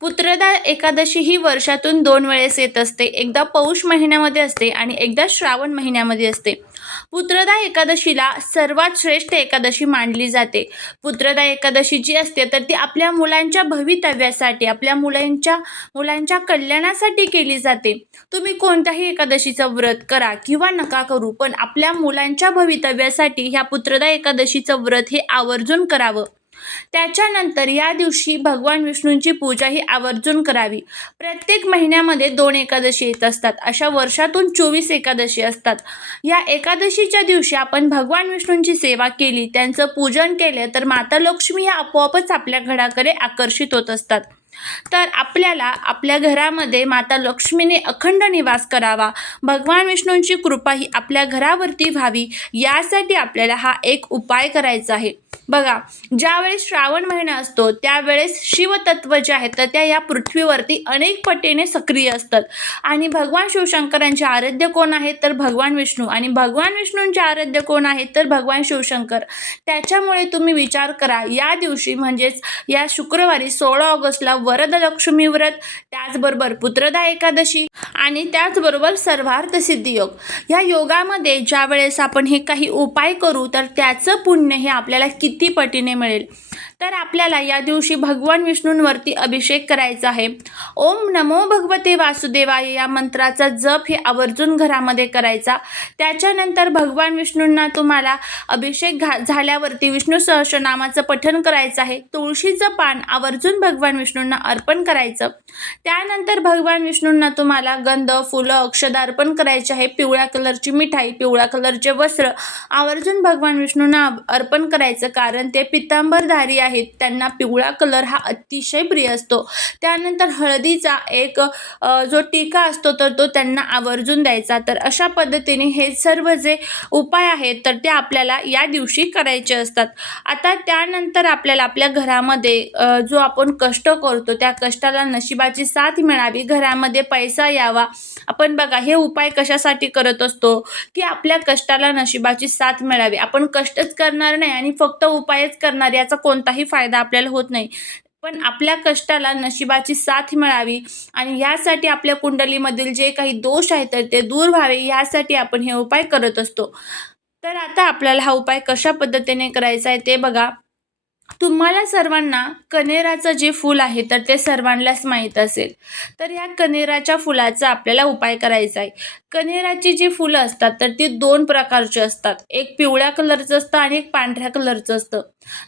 पुत्रदा एकादशी ही वर्षातून दोन वेळेस येत असते. एकदा पौष महिन्यामध्ये असते आणि एकदा श्रावण महिन्यामध्ये असते. पुत्रदा एकादशीला सर्वात श्रेष्ठ एकादशी मानली जाते. पुत्रदा एकादशी जी असते तर ती आपल्या मुलांच्या भवितव्यासाठी आपल्या मुलांच्या मुलांच्या कल्याणासाठी केली जाते. तुम्ही कोणत्याही एकादशीचं व्रत करा किंवा नका करू पण आपल्या मुलांच्या भवितव्यासाठी ह्या पुत्रदा एकादशीचं व्रत हे आवर्जून करावं. त्याच्यानंतर या दिवशी भगवान विष्णूंची पूजा ही आवर्जून करावी. प्रत्येक महिन्यामध्ये दोन एकादशी येत असतात. अशा वर्षातून चोवीस एकादशी असतात. या एकादशीच्या दिवशी आपण भगवान विष्णूंची सेवा केली त्यांचं पूजन केलं तर माता लक्ष्मी या आपोआपच आपल्या घराकडे आकर्षित होत असतात. तर आपल्याला आपल्या घरामध्ये माता लक्ष्मीने अखंड निवास करावा. भगवान विष्णूंची कृपा ही आपल्या घरावरती व्हावी. यासाठी आपल्याला हा एक उपाय करायचा आहे. बघा ज्यावेळेस श्रावण महिना असतो त्यावेळेस शिवतत्व जे आहेत तर त्या या पृथ्वीवरती अनेक पटीने सक्रिय असतात. आणि भगवान शिवशंकरांचे आराध्य कोण आहेत तर भगवान विष्णू. आणि भगवान विष्णूंचे आराध्य कोण आहेत तर भगवान शिवशंकर. त्याच्यामुळे तुम्ही विचार करा या दिवशी म्हणजेच या शुक्रवारी सोळा ऑगस्टला वरदलक्ष्मी व्रत त्याचबरोबर पुत्रदा एकादशी आणि त्याचबरोबर सर्वार्थ सिद्धी योग. ह्या योगामध्ये ज्या वेळेस आपण हे काही उपाय करू तर त्याचं पुण्य हे आपल्याला किती पटीने मिळेल? तर आपल्याला या दिवशी भगवान विष्णूंवरती अभिषेक करायचा आहे. ओम नमो भगवते वासुदेवाय या मंत्राचा जप हे आवर्जून घरामध्ये करायचा. त्याच्यानंतर भगवान विष्णूंना तुम्हाला अभिषेक घा झाल्यावरती विष्णू सहस्रनामाचं पठण करायचं आहे. तुळशीचं पान आवर्जून भगवान विष्णूंना अर्पण करायचं. त्यानंतर भगवान विष्णूंना तुम्हाला गंध फुलं अक्षदा अर्पण करायचे आहे. पिवळ्या कलरची मिठाई पिवळ्या कलरचे वस्त्र आवर्जून भगवान विष्णूंना अर्पण करायचं. कारण ते पितांबरधारी आहेत. त्यांना पिवळा कलर हा अतिशय प्रिय असतो. त्यानंतर हळदीचा एक जो टीका असतो तर तो त्यांना आवर्जून द्यायचा. तर अशा पद्धतीने हे सर्व जे उपाय आहेत तर ते आपल्याला या दिवशी करायचे असतात. आता त्यानंतर आपल्याला आपल्या घरामध्ये जो आपण कष्ट करतो त्या कष्टाला नशिबाची साथ मिळावी. घरामध्ये पैसा यावा. आपण बघा हे उपाय कशासाठी करत असतो? की आपल्या कष्टाला नशिबाची साथ मिळावी. आपण कष्टच करणार नाही आणि फक्त उपायच करणार याचा कोणताही फायदा आपल्याला होत नाही. पण आपल्या कष्टाला नशिबाची साथ मिळावी आणि यासाठी आपल्या कुंडलीमधील जे काही दोष आहेत तर ते दूर व्हावे यासाठी आपण हे उपाय करत असतो. तर आता आपल्याला हा उपाय कशा पद्धतीने करायचा आहे ते बघा. तुम्हाला सर्वांना कनेराचं जे फूल आहे तर ते सर्वांनाच माहीत असेल. तर ह्या कनेराच्या फुलाचा आपल्याला उपाय करायचा आहे. कनेराची जी फुलं असतात तर ती दोन प्रकारची असतात. एक पिवळ्या कलरचं असतं आणि एक पांढऱ्या कलरचं असतं.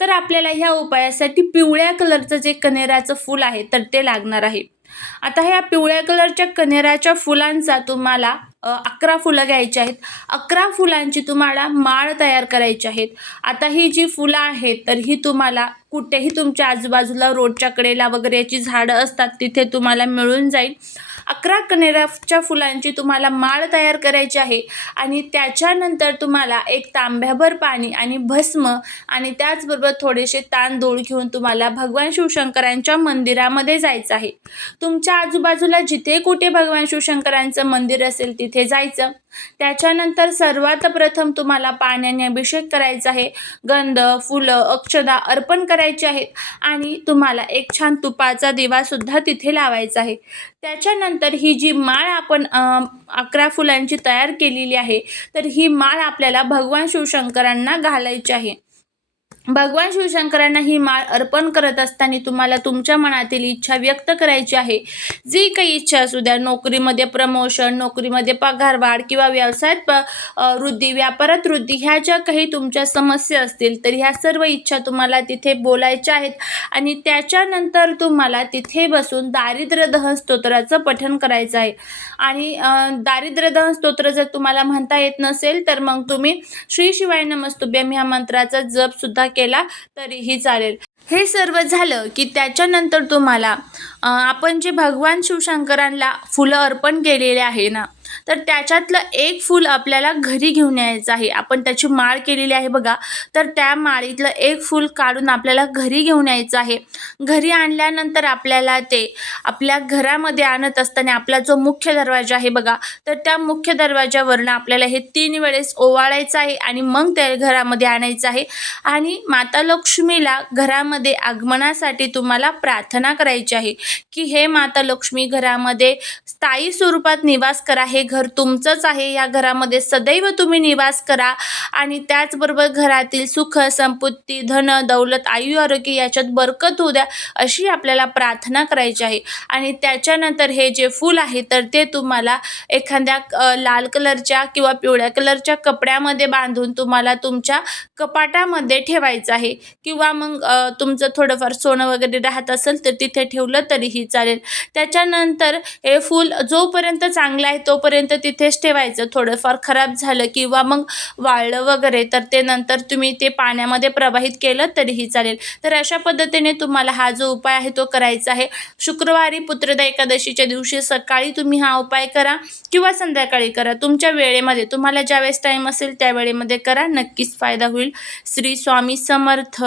तर आपल्याला ह्या उपायासाठी पिवळ्या कलरचं जे कनेराचं फूल आहे तर ते लागणार आहे. आता ह्या पिवळ्या कलरच्या कनेराच्या फुलांचा तुम्हाला अकरा फुलं घ्यायची आहेत. अकरा फुलांची तुम्हाला माळ तयार करायची आहेत. आता ही जी फुलं आहेत तर ही तुम्हाला कुठेही तुमच्या आजूबाजूला रोडच्या कडेला वगैरे याची झाडं असतात तिथे तुम्हाला मिळून जाईल. अकरा कनेराच्या फुलांची तुम्हाला माळ तयार करायची आहे आणि त्याच्यानंतर तुम्हाला एक तांब्याभर पाणी आणि भस्म आणि त्याचबरोबर थोडेसे तांदूळ घेऊन तुम्हाला भगवान शिवशंकरांच्या मंदिरामध्ये जायचं आहे. तुमच्या आजूबाजूला जिथे कुठे भगवान शिवशंकरांचं मंदिर असेल तिथे जायचं. त्याच्यानंतर सर्वात प्रथम तुम्हाला पाण्याने अभिषेक करायचा आहे. गंध फुलं अक्षदा अर्पण करायचे आहेत. आणि तुम्हाला एक छान तुपाचा दिवासुद्धा तिथे लावायचा आहे. त्याच्यानंतर ही जी माळ आपण अकरा फुलांची तयार केलेली आहे तर ही माळ आपल्याला भगवान शिवशंकरांना घालायची आहे. भगवान शिवशंकरांना ही माळ अर्पण करत असताना तुम्हाला तुमच्या मनातील इच्छा व्यक्त करायची आहे. जी काही इच्छा असू द्या नोकरीमध्ये प्रमोशन नोकरीमध्ये पगारवाढ किंवा व्यवसायात प वृद्धी व्यापारात वृद्धी ह्या ज्या काही तुमच्या समस्या असतील तर ह्या सर्व इच्छा तुम्हाला तिथे बोलायच्या आहेत. आणि त्याच्यानंतर तुम्हाला तिथे बसून दारिद्र्य दहन स्तोत्राचं पठण करायचं आहे. आणि दारिद्र्य दहन स्तोत्र जर तुम्हाला म्हणता येत नसेल तर मग तुम्ही श्री शिवाय नमस्तुभ्यम ह्या मंत्राचा जपसुद्धा केला तरीही चालेल. हे सर्व झालं की त्याच्यानंतर तुम्हाला आपण जे भगवान शिवशंकरांना फुलं अर्पण केलेले आहे ना तर त्याच्यातलं एक फूल आपल्याला घरी घेऊन यायचं आहे. आपण त्याची माळ केलेली आहे बघा. तर त्या माळीतलं एक फूल काढून आपल्याला घरी घेऊन यायचं आहे. घरी आणल्यानंतर आपल्याला ते आपल्या घरामध्ये आणत असताना आपला जो मुख्य दरवाजा आहे बघा तर त्या मुख्य दरवाजावरनं आपल्याला हे तीन वेळेस ओवाळायचं आहे आणि मग त्या घरामध्ये आणायचं आहे. आणि माता लक्ष्मीला घरामध्ये आगमनासाठी तुम्हाला प्रार्थना करायची आहे की हे माता लक्ष्मी घरामध्ये स्थायी स्वरूपात निवास करा. हे हे घर तुमचंच आहे. या घरामध्ये सदैव तुम्ही निवास करा. आणि त्याचबरोबर घरातील सुख संपत्ती धन दौलत आयु आरोग्य याच्यात बरकत होऊ द्या अशी आपल्याला प्रार्थना करायची आहे. आणि त्याच्यानंतर हे जे फूल आहे तर ते तुम्हाला एखाद्या लाल कलरच्या किंवा पिवळ्या कलरच्या कपड्यामध्ये बांधून तुम्हाला तुमच्या कपाटामध्ये ठेवायचं आहे. किंवा मग तुमचं थोडंफार सोनं वगैरे राहत असेल तर तिथे ठेवलं तरीही चालेल. त्याच्यानंतर हे फूल जोपर्यंत चांगलं आहे तोपर्यंत तिथेच ठेवायचं. थोडंफार खराब झालं किंवा मग वाळलं वगैरे तर ते नंतर तुम्ही ते पाण्यामध्ये प्रवाहित केलं तरीही चालेल. तर अशा पद्धतीने तुम्हाला हा जो उपाय आहे तो करायचा आहे. शुक्रवारी पुत्रदा एकादशीच्या दिवशी सकाळी तुम्ही हा उपाय करा किंवा संध्याकाळी करा. तुमच्या वेळेमध्ये तुम्हाला ज्यावेळेस टाईम असेल त्या वेळेमध्ये करा. नक्कीच फायदा होईल. श्री स्वामी समर्थ.